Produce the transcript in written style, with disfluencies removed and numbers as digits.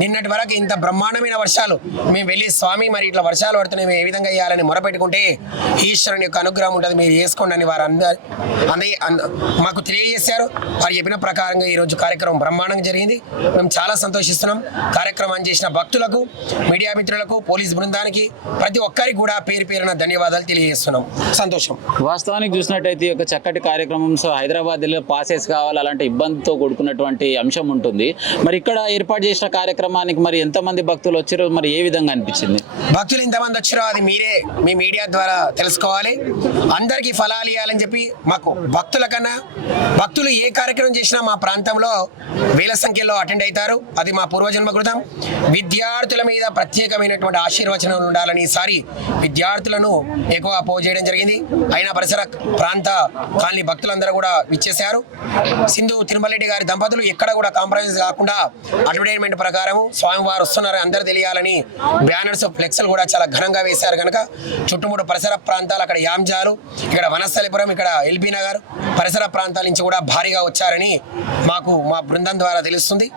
నిన్నటి వరకు ఇంత బ్రహ్మాండమైన వర్షాలు మేము వెళ్ళి స్వామి మరి ఇట్లా వర్షాలు పడుతున్నాయి మేము ఏ విధంగా చేయాలని మొరపెట్టుకుంటే ఈశ్వరుని యొక్క అనుగ్రహం ఉంటుంది మీరు చేసుకోండి అని వారు మాకు తెలియజేశారు. వారు చెప్పిన ప్రకారంగా ఈరోజు కార్యక్రమం బ్రహ్మాండంగా జరిగింది. మేము చాలా సంతోషిస్తున్నాం. కార్యక్రమం చేసిన భక్తులకు, మీడియా మిత్రులకు, పోలీస్ బృందానికి ప్రతి ఒక్కరికి కూడా పేరు పేరున ధన్యవాదాలు తెలియజేస్తున్నాం. సంతోషం. వాస్తవానికి చూసినట్టయితే ఒక చక్కటి కార్యక్రమం. సో హైదరాబాద్లో పాసెస్ కావాలి, అలాంటి ఇబ్బందితో కూడుకున్నటువంటి అంశం ఉంటుంది. మరి ఇక్కడ ఏర్పాటు చేసిన కార్యక్రమానికి మరి ఎంతమంది భక్తులు వచ్చారో మరి ఏ విధంగా అనిపించింది? భక్తులు ఎంతమంది వచ్చారో అది మీరే మీ మీడియా ద్వారా తెలుసుకోవాలి. అందరికీ ఫలాలు ఇవ్వాలని చెప్పి మాకు భక్తుల కన్నా భక్తులు ఏ కార్యక్రమం చేసినా మా ప్రాంతంలో వేల సంఖ్యలో అటెండ్ అవుతారు. అది మా పూర్వజన్మ కృతం. విద్యార్థుల మీద ప్రత్యేకమైనటువంటి ఆశీర్వచనాలు ఉండాలని ఈసారి విద్యార్థులను ఎక్కువ పోజ్ చేయడం జరిగింది. అయినా పరిసర ప్రాంత కాలనీ భక్తులందరూ కూడా విచ్చేశారు. సింధు తిరుమలరెడ్డి గారి దంపతులు ఎక్కడ కూడా కాంప్రమైజ్ కాకుండా అడ్వర్టైజ్మెంట్ ప్రకారం స్వామివారు వస్తున్నారు అందరూ తెలియాలని బ్యానర్స్, ఫ్లెక్స్లు కూడా చాలా ఘనంగా వేశారు. కనుక చుట్టుముట్టు పరిసర ప్రాంతాలు, అక్కడ యాంజాలు, ఇక్కడ వనస్థలిపురం, ఇక్కడ ఎల్బీ నగర్ పరిసర ప్రాంతాల నుంచి కూడా భారీగా వచ్చారని మాకు మా బృందం ద్వారా తెలుస్తుంది.